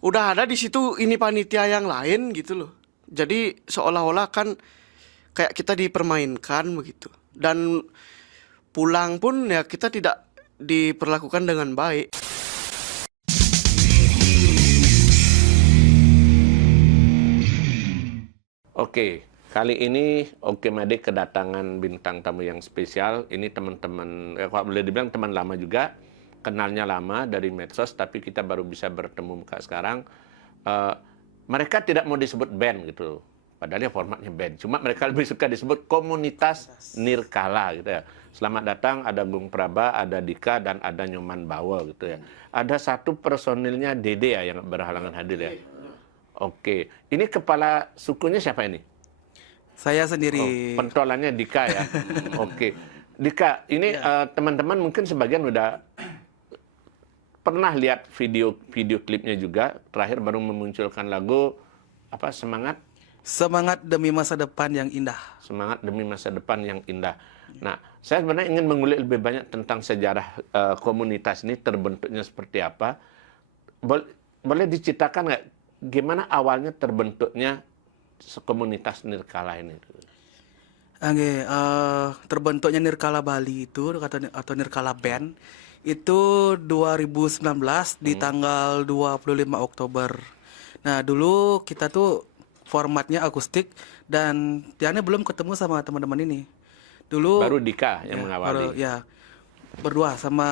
udah ada di situ ini panitia yang lain gitu loh. Jadi seolah-olah kan kayak kita dipermainkan begitu. Dan pulang pun ya kita tidak diperlakukan dengan baik. Oke, kali ini Oke Made kedatangan bintang tamu yang spesial. Ini teman-teman, kalau boleh dibilang teman lama juga, kenalnya lama dari medsos, tapi kita baru bisa bertemu muka sekarang. Mereka tidak mau disebut band gitu, padahal ya formatnya band. Cuma mereka lebih suka disebut komunitas Nirkala gitu ya. Selamat datang, ada Gung Praba, ada Dika, dan ada Nyoman Bawo gitu ya. Ada satu personilnya Dede ya yang berhalangan hadir ya. Oke, ini kepala sukunya siapa ini? Saya sendiri. Pentolannya Dika ya. Oke, Dika, ini teman-teman mungkin sebagian udah pernah lihat video klipnya juga. Terakhir baru memunculkan lagu apa semangat Demi masa depan yang indah. Semangat demi masa depan yang indah. Nah, saya sebenarnya ingin mengulik lebih banyak tentang sejarah komunitas ini terbentuknya seperti apa. Boleh diceritakan nggak gimana awalnya terbentuknya komunitas Nirkala ini? Oke, terbentuknya Nirkala Bali itu atau Nirkala Band itu 2019 di tanggal 25 Oktober. Nah, dulu kita tuh formatnya akustik dan Tiana belum ketemu sama teman-teman ini. Dulu Baru Dika yang mengawali. berdua sama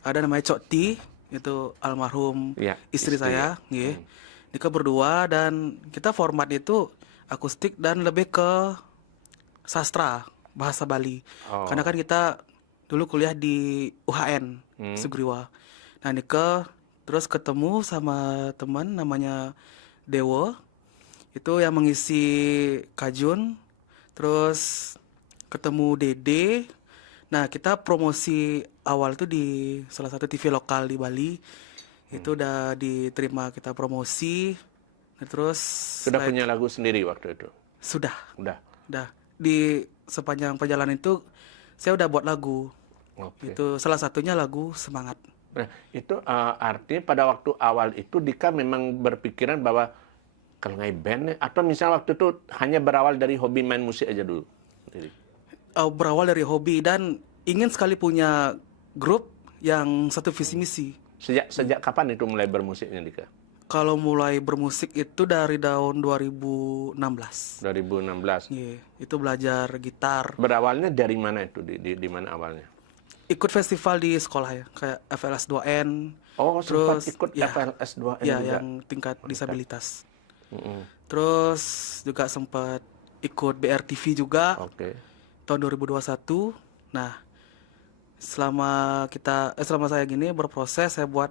ada namanya Cok Ti, itu almarhum istri saya, nggih. Dika berdua dan kita format itu akustik dan lebih ke sastra bahasa Bali. Karena kan kita dulu kuliah di UHN Sugriwa. Nah, Dika terus ketemu sama teman namanya Dewo. Itu yang mengisi Kajun. Terus ketemu Dede. Nah, kita promosi awal tuh di salah satu TV lokal di Bali. Itu udah diterima kita promosi. Nah, terus Sudah punya lagu sendiri waktu itu? Sudah. Udah. Di sepanjang perjalanan itu saya udah buat lagu. Itu salah satunya lagu Semangat. Nah, itu artinya pada waktu awal itu Dika memang berpikiran bahwa kalau nggak band atau misalnya waktu itu hanya berawal dari hobi main musik aja dulu? Berawal dari hobi dan ingin sekali punya grup yang satu visi misi. Sejak kapan itu mulai bermusiknya Dika? Kalau mulai bermusik itu dari tahun 2016. 2016. Iya, itu belajar gitar. Berawalnya dari mana itu? Di mana awalnya? Ikut festival di sekolah ya, kayak FLS 2N. Oh, terus sempat ikut FLS 2N ya, juga? yang tingkat disabilitas. Terus juga sempat ikut BRTV juga. Tahun 2021. Nah, selama saya gini berproses, saya buat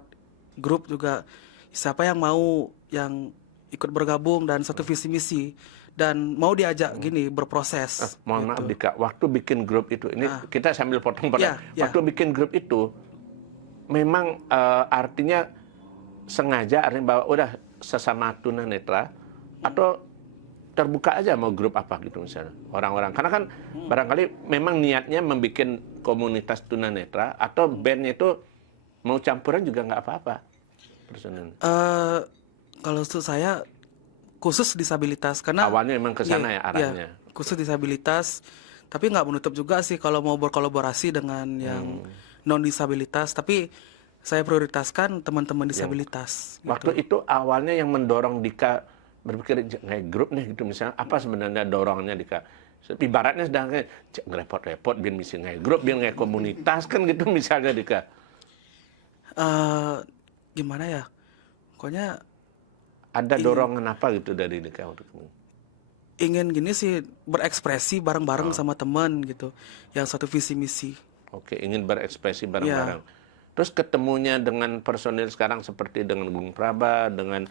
grup juga. Siapa yang mau yang ikut bergabung dan satu visi misi dan mau diajak gini berproses. Mohon maaf Dika, waktu bikin grup itu, ini kita sambil potong-potong. Waktu bikin grup itu, memang artinya sengaja artinya bahwa udah sesama tunanetra atau terbuka aja mau grup apa gitu misalnya orang-orang, karena kan barangkali memang niatnya membuat komunitas tunanetra atau bandnya itu mau campuran juga nggak apa-apa. Kalau untuk saya khusus disabilitas karena awalnya memang ke sana ya arahnya. Khusus disabilitas, tapi nggak menutup juga sih kalau mau berkolaborasi dengan yang non disabilitas, tapi saya prioritaskan teman-teman disabilitas. Waktu itu awalnya yang mendorong Dika berpikir kayak grup nih gitu misalnya, apa sebenarnya dorongnya Dika? Ibaratnya sedang kayak repot-repot biar misalnya grup, biar kayak komunitas kan gitu misalnya Dika. Gimana ya? Pokoknya ada dorongan apa gitu dari Dika untuk ingin gini sih, berekspresi bareng-bareng sama teman gitu, yang satu visi misi. Oke, ingin berekspresi bareng-bareng. Terus ketemunya dengan personil sekarang seperti dengan Gung Praba, dengan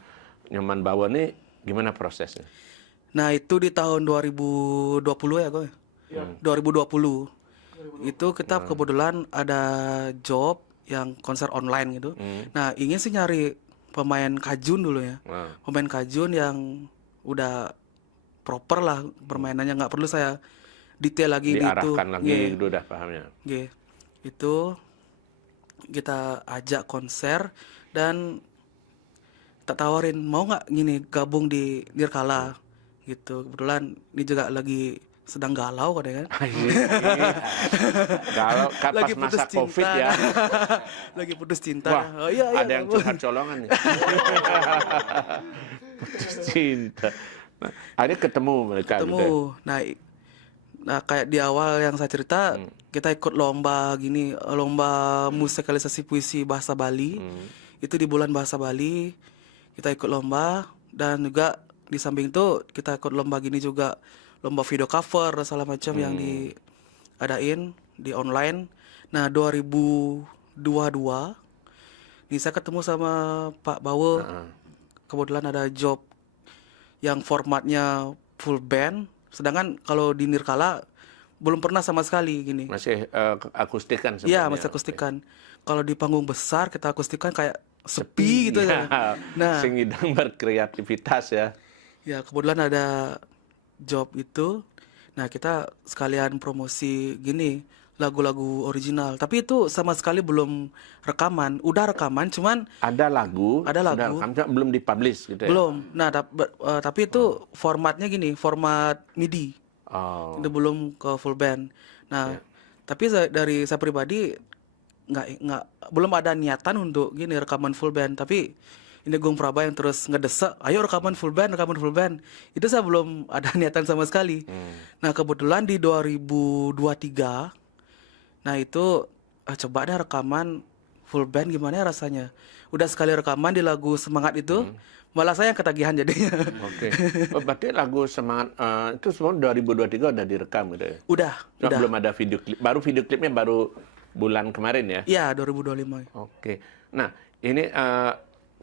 Nyoman Bawo ini gimana prosesnya? Nah, itu di tahun 2020 ya, Go. 2020. Itu kita kebetulan ada job yang konser online gitu. Nah, ingin sih nyari pemain kajun dulu ya. Pemain kajun yang udah proper lah permainannya, nggak perlu saya detail lagi diarahkan itu. Lagi itu udah pahamnya. Itu kita ajak konser dan tak tawarin mau nggak gini gabung di Nirkala gitu. Kebetulan ini juga lagi sedang galau kadang kan. Kalau kan pas Lagi putus masa COVID cinta. ya. Lagi putus cinta. Wah, Oh iya ada yang gabung. curhat colongan nih. Putus cinta. Nah, akhirnya ketemu mereka gitu ya? Ketemu. Nah kayak di awal yang saya cerita kita ikut lomba gini, lomba musikalisasi puisi bahasa Bali. Itu di bulan bahasa Bali kita ikut lomba, dan juga di samping itu kita ikut lomba gini juga, lomba video cover segala macam yang diadain di online. Nah 2022 ini saya ketemu sama Pak Bawo. Kebetulan ada job yang formatnya full band, sedangkan kalau di Nirkala belum pernah sama sekali gini. Masih akustikan Iya, sebenarnya. masih akustikan. Kalau di panggung besar kita akustikan kayak sepi gitu ya. Nah, Sing idang berkreativitas ya. ya kebetulan ada job itu. Nah, kita sekalian promosi gini lagu-lagu original. Tapi itu sama sekali belum rekaman. Udah rekaman, cuman Ada lagu, Ada sudah lagu. rekam, cuma belum dipublish gitu ya. belum. Nah, tapi itu formatnya gini, format MIDI. Oh. Itu belum ke full band. Nah, tapi dari saya pribadi nggak belum ada niatan untuk gini rekaman full band. Tapi ini Gung Praba yang terus ngedesak, ayo rekaman full band, rekaman full band. Itu saya belum ada niatan sama sekali. Nah, kebetulan di 2023, nah itu coba deh rekaman full band gimana ya rasanya. Udah sekali rekaman di lagu Semangat itu, malah saya yang ketagihan jadinya. Oke. Oh, berarti lagu Semangat itu semua 2023 udah direkam gitu ya? Udah. Belum ada video klip. Baru video klipnya baru bulan kemarin ya? Iya, 2025. Oke. Nah, ini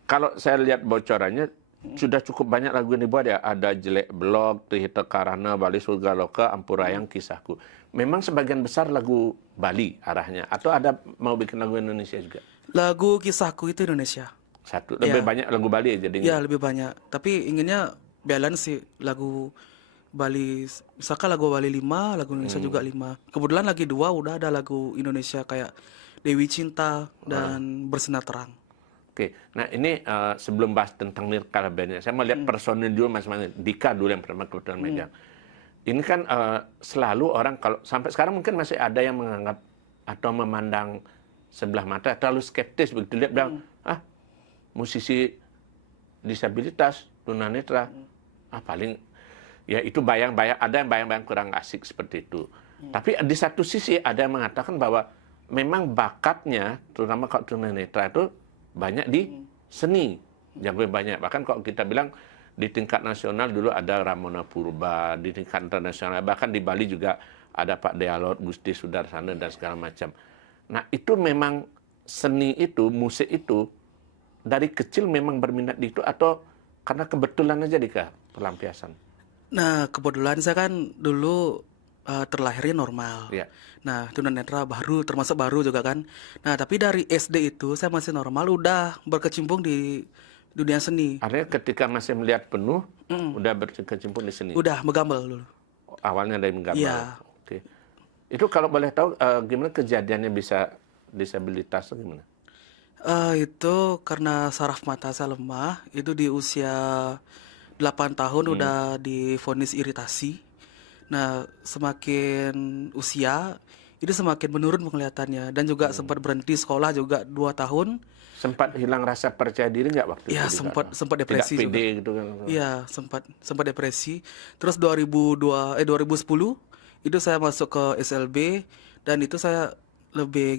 kalau saya lihat bocorannya sudah cukup banyak lagu yang dibuat ya. Ada Jelek Blok, Trihita Karana, Bali Surga Loka, Ampurayang, Kisahku. Memang sebagian besar lagu Bali arahnya, atau ada mau bikin lagu Indonesia juga? Lagu Kisahku itu Indonesia. Satu. Lebih banyak lagu Bali ya jadinya? Iya, lebih banyak. Tapi inginnya balance sih, lagu Bali, misalkan lagu Bali 5, lagu Indonesia juga 5. Kebetulan lagi 2 udah ada lagu Indonesia kayak Dewi Cinta dan Bersinar Terang. Oke, nah ini sebelum bahas tentang Nirkala bandnya, saya mau lihat personil dulu masing-masing. Dika dulu yang pertama kebetulan megang. Ini kan selalu orang kalau sampai sekarang mungkin masih ada yang menganggap atau memandang sebelah mata terlalu skeptis begitu lihat bilang musisi disabilitas tunanetra paling ya itu bayang-bayang, ada yang bayang-bayang kurang asik seperti itu. Tapi di satu sisi ada yang mengatakan bahwa memang bakatnya terutama kalau tunanetra itu banyak di seni, yang lebih banyak. Bahkan kalau kita bilang di tingkat nasional dulu ada Ramona Purba, di tingkat internasional, bahkan di Bali juga ada Pak Dealot, Gusti Sudarsana, dan segala macam. Nah itu memang seni itu, musik itu, dari kecil memang berminat di itu, atau karena kebetulan aja Dika, pelampiasan? Nah, kebetulan saya kan dulu terlahirnya normal. Ya. Nah, tunanetra baru, termasuk baru juga kan. Nah, tapi dari SD itu saya masih normal, udah berkecimpung di dunia seni. Artinya ketika masih melihat penuh, udah berkecimpung di seni? Udah menggambel dulu. Awalnya dari menggambar? Iya. Oke. Itu kalau boleh tahu gimana kejadiannya bisa disabilitas atau gimana? Itu karena saraf mata saya lemah. Itu di usia 8 tahun udah divonis iritasi. Nah, semakin usia itu semakin menurun penglihatannya, dan juga sempat berhenti sekolah juga 2 tahun. Sempat hilang rasa percaya diri nggak waktu Ya, itu? sempat depresi Tidak juga. pede gitu kan? Iya, sempat depresi. Terus 2010 itu saya masuk ke SLB, dan itu saya lebih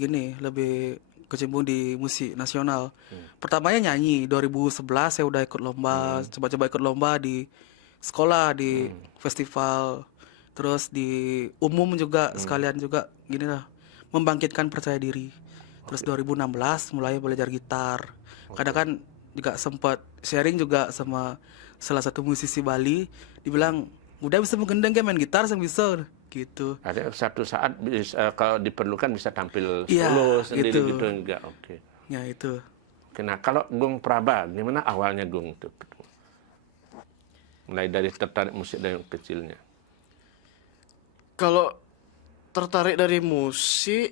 kecimpung di musik nasional. Pertamanya nyanyi, 2011 saya udah ikut lomba, coba-coba ikut lomba di sekolah, di festival, terus di umum juga, sekalian juga gini lah, membangkitkan percaya diri. Terus 2016 mulai belajar gitar. Kadang kan juga sempat sharing juga sama salah satu musisi Bali, dibilang udah bisa menggendang, kayak main gitar saya bisa gitu. Ada satu saat bisa, kalau diperlukan bisa tampil Iya, solo sendiri gitu. gitu enggak? Oke. Ya itu. Oke, nah kalau Gung Praba, gimana awalnya Gung itu? Mulai dari tertarik musik dari kecilnya. Kalau tertarik dari musik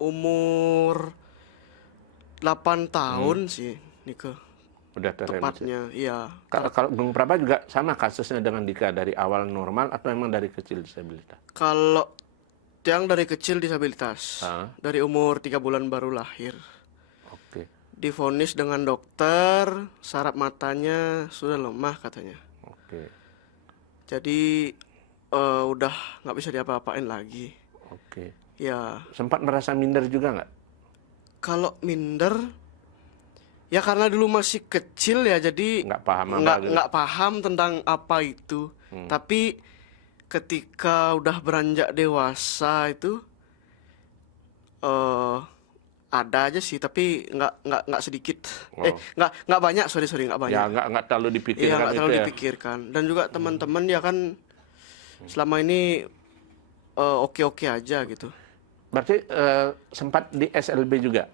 umur 8 tahun sih, Niko. Udah terrealisasi. tepatnya. Iya. Kalau Gung Praba juga sama kasusnya dengan Dika, dari awal normal atau memang dari kecil disabilitas? Kalau Tiang dari kecil disabilitas, Ah. dari umur 3 bulan baru lahir. Oke. Divonis dengan dokter, saraf matanya sudah lemah katanya. Oke. Jadi udah nggak bisa diapa-apain lagi. Oke. Ya, Sempat merasa minder juga nggak? kalau minder, ya karena dulu masih kecil ya, jadi Nggak paham apa gitu. nggak paham tentang apa itu. Tapi ketika udah beranjak dewasa itu ada aja sih, tapi nggak sedikit. Oh. Nggak banyak, sorry nggak banyak. Ya nggak terlalu Iya, dipikirkan nggak itu terlalu ya. dipikirkan. Dan juga teman-teman ya kan selama ini oke-oke aja gitu. Berarti sempat di SLB juga?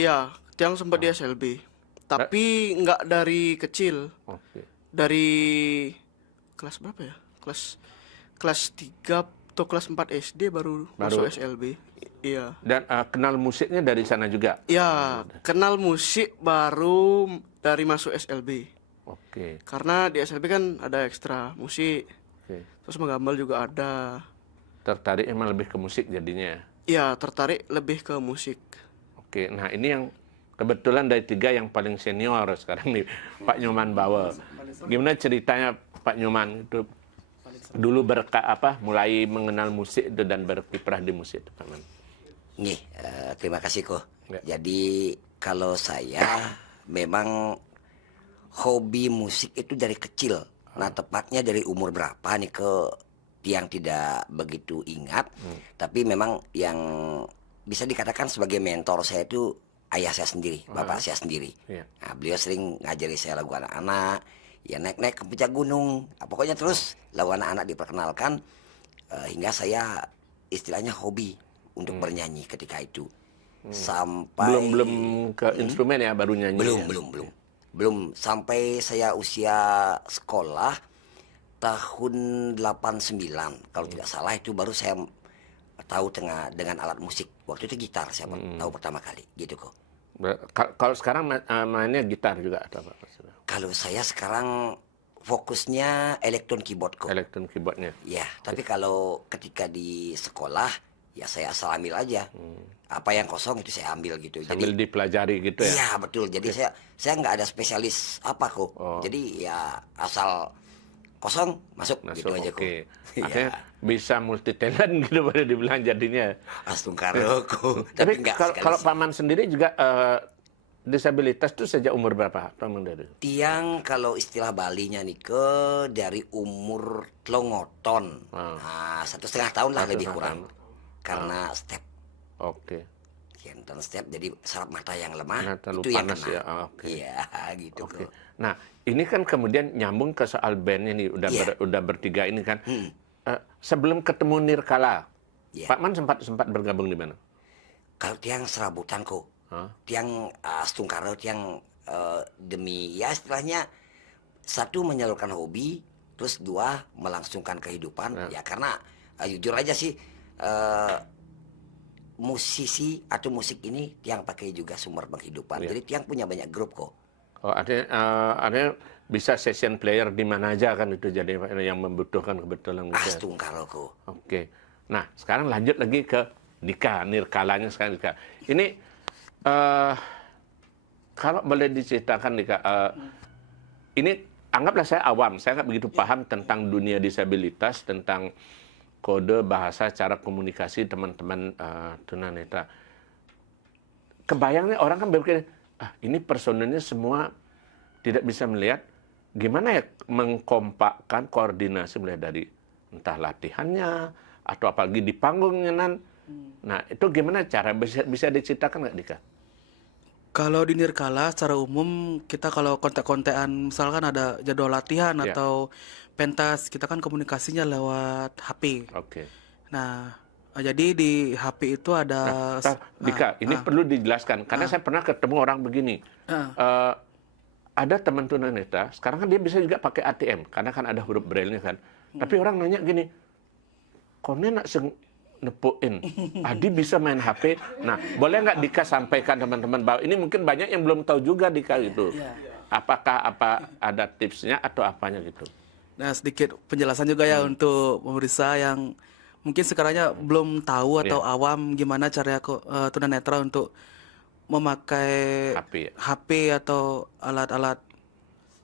Ya, Tiang sempat di SLB. Tapi nggak dari kecil. Oke. Dari kelas berapa ya? Kelas 3 atau kelas 4 SD baru masuk SLB. Iya. Dan kenal musiknya dari sana juga? Ya, kenal musik baru dari masuk SLB. Oke. Karena di SLB kan ada ekstra musik. Oke. Terus menggambal juga ada. Tertarik emang lebih ke musik jadinya? Ya, tertarik lebih ke musik. Oke, nah ini yang kebetulan dari 3 yang paling senior sekarang nih, Pak Nyoman Bawel. Gimana ceritanya Pak Nyoman itu dulu mulai mengenal musik itu dan berkiprah di musik, teman? Nih, terima kasih kok. Ya. Jadi kalau saya memang hobi musik itu dari kecil. Nah, tepatnya dari umur berapa nih ke Tiang tidak begitu ingat. Tapi memang yang bisa dikatakan sebagai mentor saya itu ayah saya sendiri, bapak saya sendiri. Iya. Nah, beliau sering ngajari saya lagu anak-anak, ya naik-naik ke puncak gunung. Nah, pokoknya terus lagu anak-anak diperkenalkan hingga saya istilahnya hobi untuk bernyanyi ketika itu. Sampai Belum ke instrumen ya, baru nyanyi? belum sampai saya usia sekolah tahun 89 kalau tidak salah, itu baru saya tahu dengan alat musik. Waktu itu gitar saya tahu pertama kali gitu kok. Kalau sekarang mainnya gitar juga atau apa? Kalau saya sekarang fokusnya elektron keyboard kok. Elektron keyboardnya? Ya, tapi kalau ketika di sekolah ya saya asal ambil aja. Apa yang kosong itu saya ambil gitu. Sambil Jadi dipelajari gitu ya? iya betul. Jadi saya nggak ada spesialis apa kok. Oh. Jadi ya asal kosong masuk gitu aja kok. Oke. Iya. Akhirnya bisa multi talent gitu boleh dibilang jadinya. Astungkaro kok. Tapi enggak kalau sekali. Paman sendiri juga disabilitas tuh sejak umur berapa? Paman dari? Tiang kalau istilah Balinya nih dari umur tlongoton. Nah, 1,5 tahun lah lebih kurang. Karena step. Oke. Nonton step jadi saraf mata yang lemah Nah, terlalu itu yang panas kena. ya. Oke. Iya, gitu Oke. kok. Nah, ini kan kemudian nyambung ke soal bandnya nih, Iya. udah bertiga ini kan. Sebelum ketemu Nirkala, Iya. Pak Man sempat bergabung di mana? Kalau tiang serabutan kok. Tiang stungkaro, tiang demi ya istilahnya satu menyalurkan hobi, terus dua melangsungkan kehidupan. Ya karena jujur aja sih musisi atau musik ini tiang pakai juga sumber penghidupan. Jadi tiang punya banyak grup kok. Oh, artinya bisa session player di mana aja kan itu jadi yang membutuhkan kebetulan gitu. Stungkaro kok. Oke. Nah, sekarang lanjut lagi ke Dika, Nirkalanya sekarang Dika. Ini kalau boleh diceritakan Dika, ini anggaplah saya awam, saya nggak begitu paham tentang dunia disabilitas, tentang kode bahasa, cara komunikasi teman-teman tunanetra. Kebayangnya orang kan berpikir, ini personilnya semua tidak bisa melihat, gimana ya mengkompakkan koordinasi mulai dari entah latihannya atau apalagi di panggungnya Nah, itu gimana cara bisa diceritakan nggak Dika? Kalau di Nirkala secara umum kita kalau kontak-kontakan misalkan ada jadwal latihan Ya. atau pentas, kita kan komunikasinya lewat HP. Oke. Nah, jadi di HP itu ada Dika, ini perlu dijelaskan karena saya pernah ketemu orang begini. Ada teman tunanetra, sekarang kan dia bisa juga pakai ATM karena kan ada huruf braille-nya kan. Tapi orang nanya gini, kone nak nepuin. Adi bisa main HP. Nah, boleh nggak Dika sampaikan teman-teman bahwa ini mungkin banyak yang belum tahu juga Dika gitu. Apakah ada tipsnya atau apanya gitu? Nah, sedikit penjelasan juga ya untuk pemirsa yang mungkin sekarangnya belum tahu atau awam gimana cara tunanetra untuk memakai HP atau alat-alat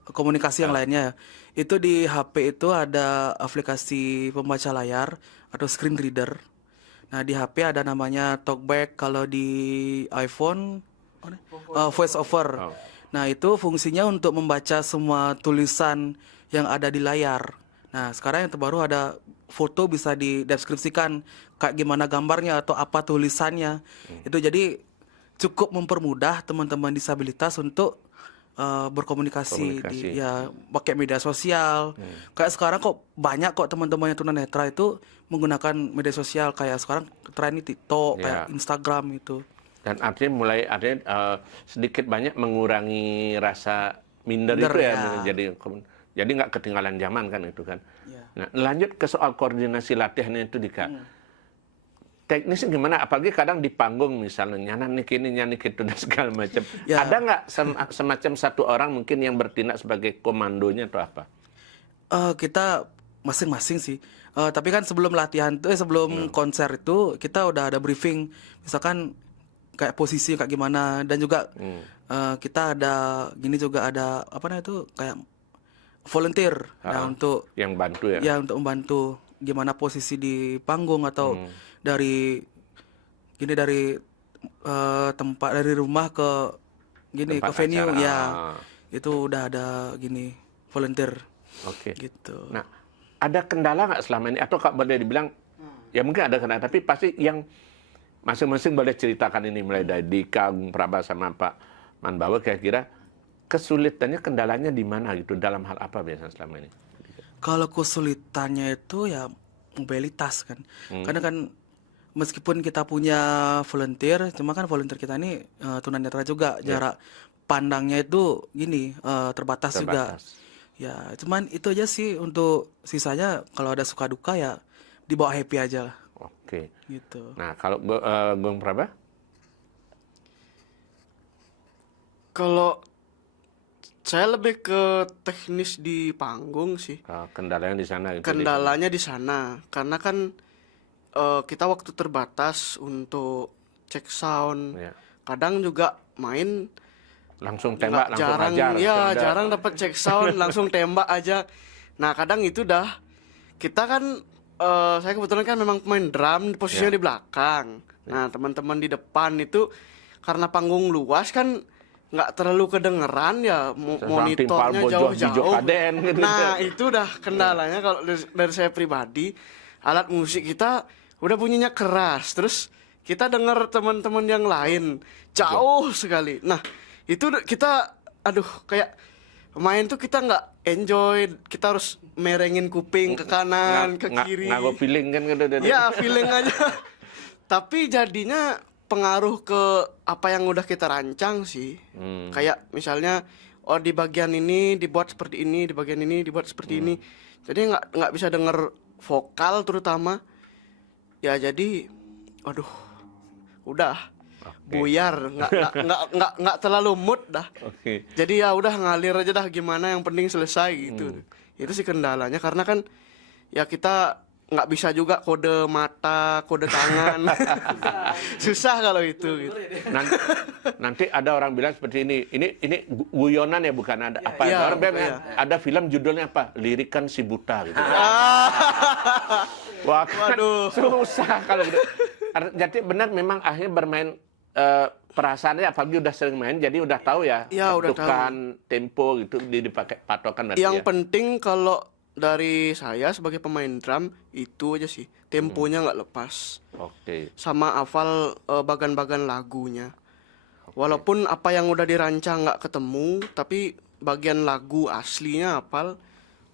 komunikasi yang lainnya. Itu di HP itu ada aplikasi pembaca layar atau screen reader. Nah, di HP ada namanya Talkback, kalau di iPhone Voice Over. Nah, itu fungsinya untuk membaca semua tulisan yang ada di layar. Nah, sekarang yang terbaru ada foto bisa dideskripsikan kayak gimana gambarnya atau apa tulisannya. Itu jadi cukup mempermudah teman-teman disabilitas untuk berkomunikasi ya pakai media sosial. Kayak sekarang kok banyak kok teman-teman yang tunanetra itu menggunakan media sosial, kayak sekarang tren TikTok, kayak Instagram itu. Dan artinya sedikit banyak mengurangi rasa minder itu ya. Jadi nggak ketinggalan zaman kan itu kan. Nah, lanjut ke soal koordinasi latihannya itu Dika. Teknisnya gimana? Apalagi kadang di panggung misalnya nyanik ini nyanik itu dan segala macam. Ada nggak semacam satu orang mungkin yang bertindak sebagai komandonya atau apa? Kita masing-masing sih. Tapi kan sebelum latihan tuh, sebelum konser itu kita udah ada briefing. Misalkan kayak posisi kayak gimana, dan juga kita ada juga ada apa namanya itu kayak volunteer. Nah, untuk yang bantu ya. Ya, untuk membantu gimana posisi di panggung atau dari tempat dari rumah ke tempat ke venue acara. Ya. Itu udah ada volunteer. Oke. Gitu. Nah, ada kendala nggak selama ini atau kalau boleh dibilang ya mungkin ada kendala, tapi pasti yang masing-masing boleh ceritakan ini mulai dari Dika, Gung Praba sama Pak Manbawa, kira-kira kesulitannya, kendalanya di mana gitu, dalam hal apa biasanya selama ini? Kalau kesulitannya itu ya mobilitas kan. Karena kan meskipun kita punya volunteer, cuma kan volunteer kita ini tunanetra juga, jarak pandangnya itu terbatas juga. Ya, cuman itu aja sih. Untuk sisanya kalau ada suka duka ya dibawa happy aja lah. Oke. Gitu. Nah, kalau Gung Praba? Kalau saya lebih ke teknis di panggung sih. Kendalanya di sana. Kendalanya di sana, karena kan kita waktu terbatas untuk cek sound. Kadang juga main langsung tembak, langsung jarang, ajar. Jarang dapat cek sound, langsung tembak aja. Nah, kadang itu kita kan saya kebetulan kan memang pemain drum, posisinya di belakang. Nah, teman-teman di depan itu karena panggung luas kan nggak terlalu kedengeran ya, monitornya jauh-jauh. Nah, itu udah kendalanya. Kalau dari saya pribadi, alat musik kita udah bunyinya keras, terus kita dengar teman-teman yang lain jauh sekali. Nah, itu kita kayak main tuh kita nggak enjoy, kita harus merengin kuping ke kanan, ke kiri. Nggak feeling kan gitu. Ya, feeling aja. Tapi jadinya pengaruh ke apa yang udah kita rancang sih. Kayak misalnya di bagian ini dibuat seperti ini, di bagian ini dibuat seperti ini. Jadi nggak bisa denger vokal terutama. Ya jadi udah buyar, nggak terlalu mood dah. Jadi ya udah ngalir aja dah, gimana yang penting selesai gitu. Itu sih kendalanya, karena kan ya kita nggak bisa juga kode mata, kode tangan. Susah kalau itu gitu. Nanti ada orang bilang seperti ini guyonan ya, bukan ada apa ya, orang bilang ada film judulnya apa, Lirikan Si Buta gitu. Wah, waduh, susah kalau gitu. Jadi benar memang akhirnya bermain perasaannya, apalagi udah sering main, jadi udah tahu ya, bentukan tempo gitu dipakai patokan. Yang penting kalau dari saya sebagai pemain drum itu aja sih, temponya nggak lepas. Sama hafal bagan-bagan lagunya. Walaupun apa yang udah dirancang nggak ketemu, tapi bagian lagu aslinya hafal.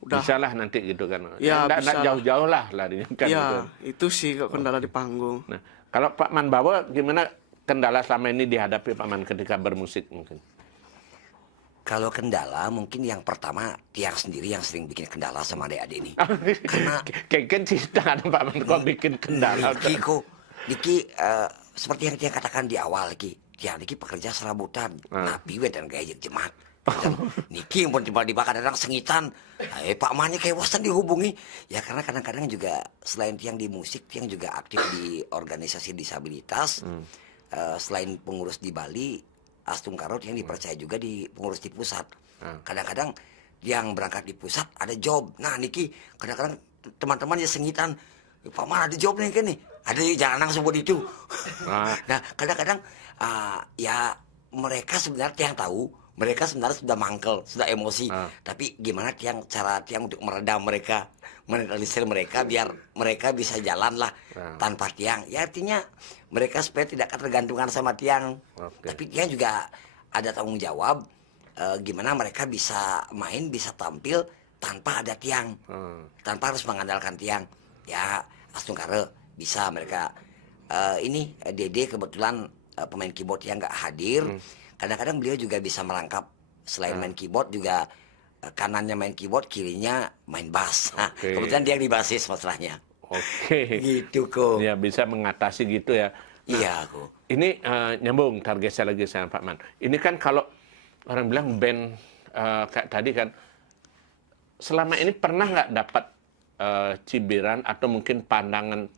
Udah. Bisa lah nanti gitu kan. Ya, nggak jauh-jauh lah larinya kan. Ya, gitu. Itu sih kendala di panggung. Nah, kalau Pak Manbawa gimana kendala selama ini dihadapi Pak Man ketika bermusik mungkin? Kalau kendala mungkin yang pertama Tiang sendiri yang sering bikin kendala sama adik-adik ini. Karena kayak kan cerita kan Pak Man kok bikin kendala. Niki seperti yang Tiang katakan di awal Tiang Niki pekerja serabutan, napi dan gaya jemaat. Niki pun tiba-tiba kadang sengitan, Pak Mannya kayak bosan dihubungi. Ya karena kadang-kadang juga selain Tiang di musik, Tiang juga aktif di organisasi disabilitas. Selain pengurus di Bali, Astung Karo yang dipercaya juga di pengurus di pusat. Kadang-kadang yang berangkat di pusat ada job. Nah Niki kadang-kadang teman-teman ya sengitan, Pak Man ada job nih kan nih. Ada jangan langsung sebut itu. Nah kadang-kadang ya mereka sebenarnya Tiang tahu mereka sebenarnya sudah mangkel, sudah emosi. Tapi gimana cara Tiang untuk meredam mereka, menetralisir mereka biar mereka bisa jalan lah tanpa Tiang. Ya artinya mereka supaya tidak ketergantungan sama Tiang. Tapi Tiang juga ada tanggung jawab gimana mereka bisa main, bisa tampil tanpa ada Tiang. Tanpa harus mengandalkan Tiang. Ya Astung Karo bisa mereka. Ini Dede kebetulan pemain keyboard yang nggak hadir. Kadang-kadang beliau juga bisa merangkap selain main keyboard juga kanannya main keyboard, kirinya main bass. Nah, kebetulan dia di basis masalahnya. Gitu kok. Ya bisa mengatasi gitu ya. Nah, iya kok. Ini nyambung target saya lagi sama Pak Man. Ini kan kalau orang bilang band kayak tadi kan, selama ini pernah nggak dapat cibiran atau mungkin pandangan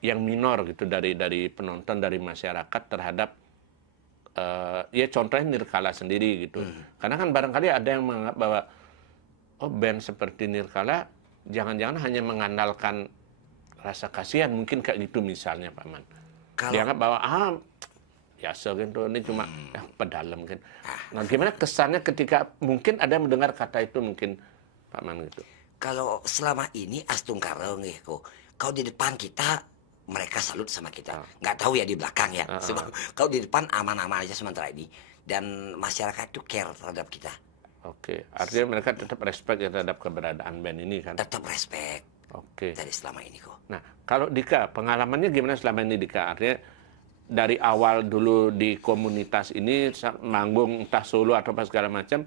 yang minor gitu dari penonton, dari masyarakat terhadap ya contohnya Nirkala sendiri gitu. Karena kan barangkali ada yang menganggap bahwa band seperti Nirkala jangan-jangan hanya mengandalkan rasa kasihan, mungkin kayak gitu misalnya Pak Man. Dianggap bahwa biasa gitu, ini cuma pedalam kan. Nah gimana kesannya ketika mungkin ada yang mendengar kata itu mungkin Pak Man gitu. Kalau selama ini Astung Karo nih kok, kau di depan kita mereka salut sama kita. Nggak tahu ya di belakang ya. Sebab kau di depan aman-aman aja sementara ini. Dan masyarakat itu care terhadap kita. Artinya mereka tetap respect ya terhadap keberadaan band ini kan? Tetap respect. Dari selama ini kok. Nah, kalau Dika, pengalamannya gimana selama ini Dika? Artinya dari awal dulu di komunitas ini, manggung entah solo atau apa segala macam,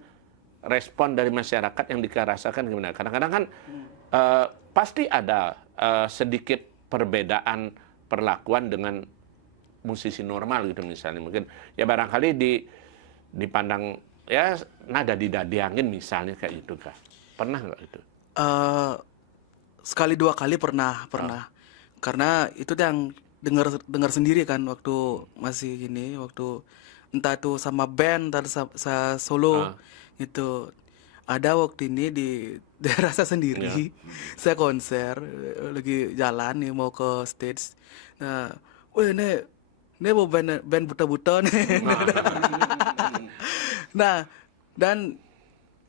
respon dari masyarakat yang Dika rasakan gimana? Kadang-kadang kan pasti ada sedikit perbedaan perlakuan dengan musisi normal gitu misalnya. Mungkin ya barangkali dipandang ya nada didadiangin misalnya kayak gitu kah? Pernah nggak itu? Sekali dua kali pernah. Karena itu yang dengar sendiri kan waktu masih gini, waktu entah itu sama band atau saya solo gitu. Ada waktu ini di daerah saya sendiri, saya konser, lagi jalan nih mau ke stage. Nah, weh ini mau band buta-buta nih. Nah, dan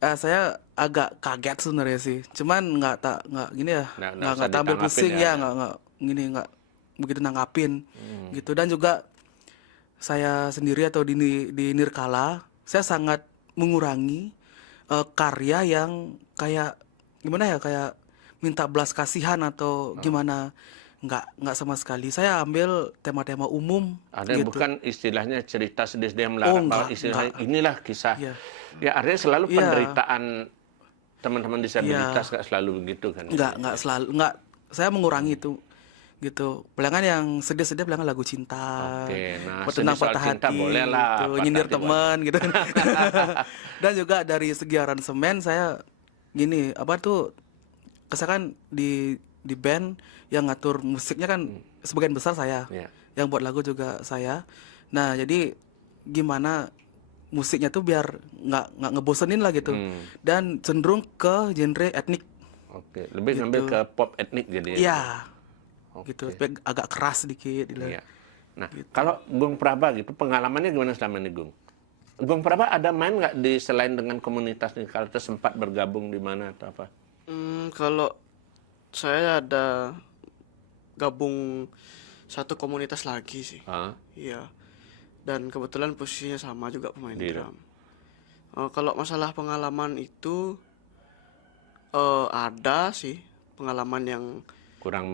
saya agak kaget sebenarnya sih. Cuman nggak gini ya, nggak tampil pusing ya, nggak begitu nanggapin gitu. Dan juga saya sendiri atau di Nirkala, saya sangat mengurangi karya yang kayak gimana ya, kayak minta belas kasihan atau gimana, nggak sama sekali. Saya ambil tema-tema umum. Ada yang gitu. bukan istilahnya cerita sedih-sedih melarang, istilahnya inilah kisah. Ya artinya selalu penderitaan teman-teman disabilitas nggak selalu begitu kan? Nggak selalu, saya mengurangi itu gitu. Bilangan yang sedih-sedih, bilangan lagu cinta, nah, tentang patah hati, boleh lah, gitu, nyindir teman gitu. Dan juga dari segi aransemen saya gini, apa tuh, kesakan di band yang ngatur musiknya kan sebagian besar saya, yang buat lagu juga saya. Nah jadi gimana musiknya tuh biar nggak ngebosenin lah gitu, dan cenderung ke genre etnik. Lebih ngambil ke pop etnik jadi. Iya. Gitu, agak keras sedikit. Nah, kalau Gung Praba gitu, pengalamannya gimana selama ini Gung? Gung Praba ada main nggak di selain dengan komunitas nih? Kalau sempat bergabung di mana atau apa? Kalau saya ada gabung satu komunitas lagi sih. Iya. Dan kebetulan posisinya sama juga pemain drum. Kalau masalah pengalaman itu ada sih pengalaman yang kurang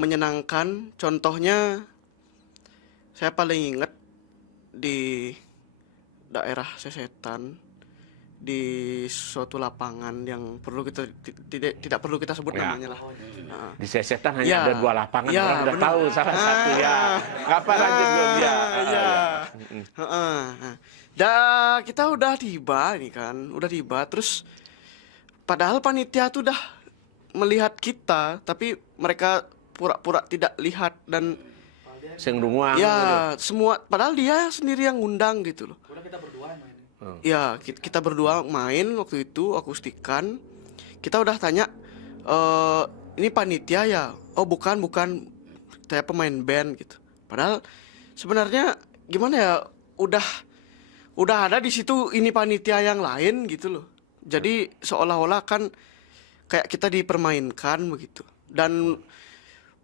menyenangkan. Contohnya saya paling ingat di daerah Sesetan di suatu lapangan yang perlu kita tidak perlu kita sebut namanya lah. Nah, Di Sesetan hanya Ya. ada 2 lapangan, Ya, orang udah benar. tahu salah satu ya. Ngapa lanjut belum ya? Iya. Heeh. Dah kita udah tiba nih kan, udah tiba terus padahal panitia tuh udah melihat kita tapi mereka pura-pura tidak lihat dan Sing runguang gitu. ya semua padahal dia sendiri yang ngundang gitu loh. Ya kita berdua main waktu itu akustikan. Kita udah tanya ini panitia ya? Oh bukan, saya pemain band gitu. Padahal sebenarnya gimana ya, udah ada di situ ini panitia yang lain gitu loh. Jadi seolah-olah kan kayak kita dipermainkan begitu. Dan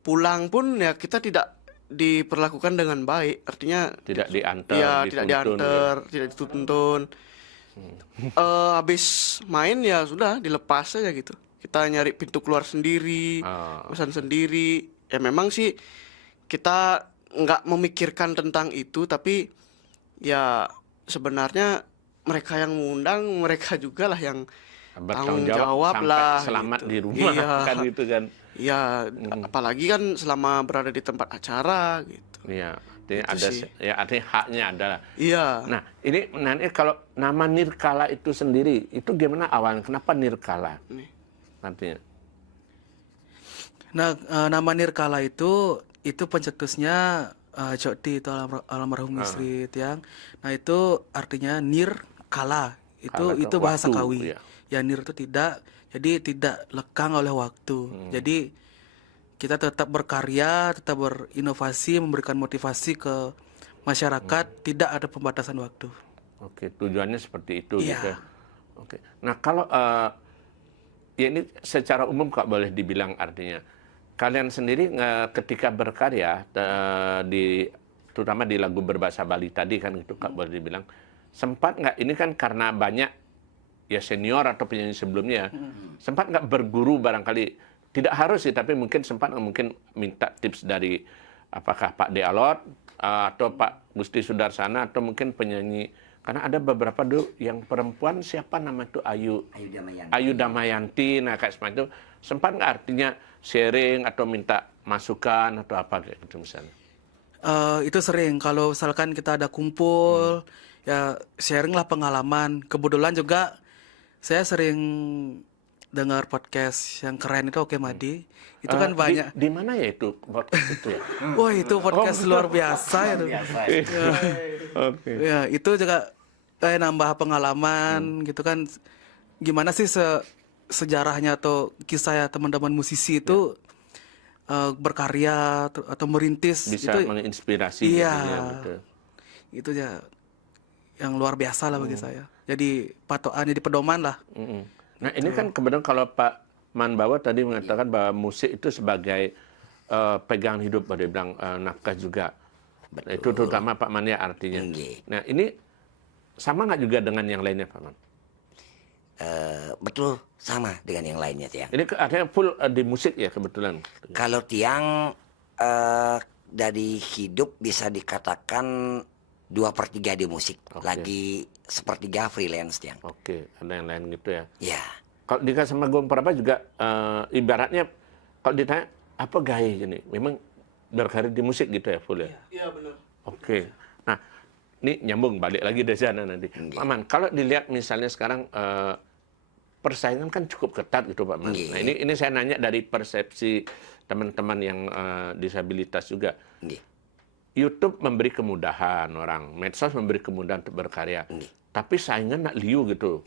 pulang pun ya kita tidak diperlakukan dengan baik. Artinya Tidak diantar, ya tidak dituntun, diantar, tidak dituntun. Habis main ya sudah dilepas aja gitu. Kita nyari pintu keluar sendiri, pesan sendiri. Ya memang sih kita nggak memikirkan tentang itu, tapi ya sebenarnya mereka yang mengundang, mereka juga lah yang tanggung jawab sampai lah. selamat gitu. di rumah Iya. kan gitu kan. Iya, apalagi kan selama berada di tempat acara gitu. Iya, artinya Itu ada sih. ya artinya haknya ada. Iya. Nah, ini nanti kalau nama Nirkala itu sendiri itu gimana awalnya? Kenapa Nirkala? Nih. Artinya. Nah, nama Nirkala itu pencetusnya Cokti itu almarhum istri Tiang. Nah, itu artinya Nirkala. Kala Itu bahasa waktu, Kawi. ya. Ya Nir itu tidak, jadi tidak lekang oleh waktu. Jadi kita tetap berkarya, tetap berinovasi, memberikan motivasi ke masyarakat, tidak ada pembatasan waktu. Oke, tujuannya seperti itu Iya. gitu. Oke. Nah, kalau ya ini secara umum Kak boleh dibilang artinya kalian sendiri ketika berkarya terutama di lagu berbahasa Bali tadi kan itu Kak boleh dibilang sempat nggak ini kan karena banyak ya senior atau penyanyi sebelumnya sempat nggak berguru barangkali tidak harus sih tapi mungkin sempat mungkin minta tips dari apakah Pak Dealot atau Pak Gusti Sudarsana atau mungkin penyanyi karena ada beberapa dulu yang perempuan siapa nama itu Ayu Damayanti nah kayak semacam itu sempat nggak artinya sharing atau minta masukan atau apa kayak gitu misalnya. Itu sering kalau misalkan kita ada kumpul ya sharing lah pengalaman. Kebetulan juga saya sering dengar podcast yang keren itu Oke Madi. Itu kan banyak. Di mana ya itu podcast itu ya? Wah, itu podcast luar biasa itu. Oke. Ya, itu juga nambah pengalaman gitu kan. Gimana sih sejarahnya atau kisah teman-teman musisi itu berkarya atau merintis Bisa itu menginspirasi iya. gitu ya, betul. Itu ya yang luar biasa lah bagi saya. Jadi patokan, jadi pedoman lah. Nah ini kan kebetulan kalau Pak Manbawa tadi mengatakan bahwa musik itu sebagai pegangan hidup, dia bilang nafkah juga. Nah, itu terutama Pak Man ya artinya. Nah ini sama nggak juga dengan yang lainnya Pak Man? Betul sama dengan yang lainnya Tiang. Ini artinya full di musik ya kebetulan. Kalau Tiang dari hidup bisa dikatakan 2/3 di musik, lagi 1/3 freelance Tiang. Oke, ada yang lain gitu ya. Ya. Kalau dikasih sama Gong Praba juga ibaratnya kalau ditanya apa gaya gini, memang berkarir di musik gitu ya full ya. Iya benar. Oke. Nah, ini nyambung balik lagi dari sana nanti. Pak Man, kalau dilihat misalnya sekarang persaingan kan cukup ketat gitu Pak Man. Nah, ini saya nanya dari persepsi teman-teman yang disabilitas juga. YouTube memberi kemudahan orang, medsos memberi kemudahan untuk berkarya. Tapi saingan nak liu gitu.